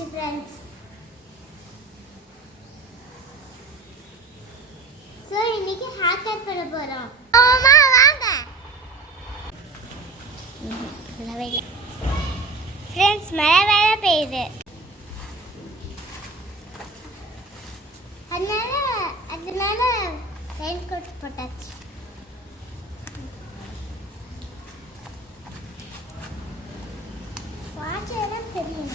வந்தாச்சு friends. So இன்னைக்கு hair cut பண்ண போகிறோம். அம்மா வாங்க. ஃப்ரெண்ட்ஸ் மழை வேற பெய்யுது, அதனால ரெயின் கோட் போட்டாச்சு. வாட்செல்லாம் தெரியும்.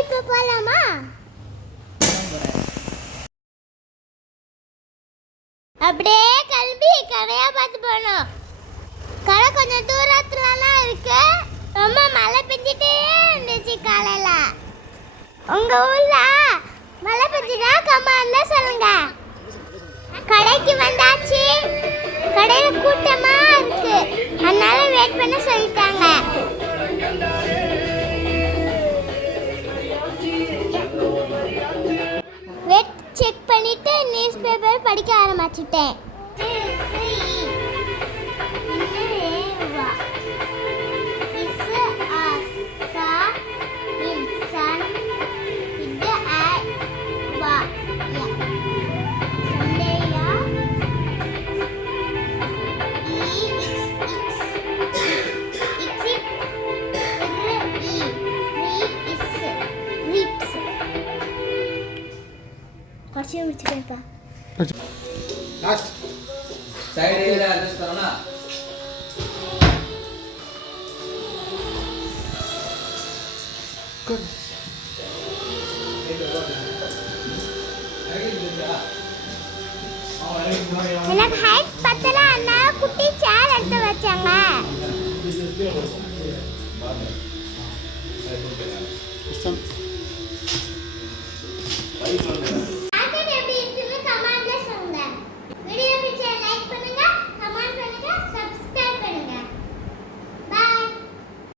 இப்போ போலாமா? அப்படியே கிளம்பி கடையா பார்த்து போனோம். கடை கொஞ்சம் தூரத்துலலாம் இருக்கு. ரொம்ப மழை பெஞ்சிட்டே இருந்துச்சு காலையில. உங்க ஊர்ல மழை பெஞ்சிட்டா கம்மான்னு சொல்லுங்க. கடைக்கு வந்தாச்சு. கடையில கூட்டமா இருக்கு, அதனால வெயிட் பண்ண சொல்லிட்டாங்க. வெயிட் செக் பண்ணிட்டு நியூஸ் பேப்பர் படிக்க ஆரம்பிச்சிட்டேன். படிச்சு முடிச்சிட்டேன்ப்பா. லாஸ்ட் சைடு ஏரியா அட்ஜஸ்ட் பண்ணனா குட். எனக்கு ஹைட் பத்தல, அண்ணா குட்டி சேர் எடுத்து வச்சாங்க.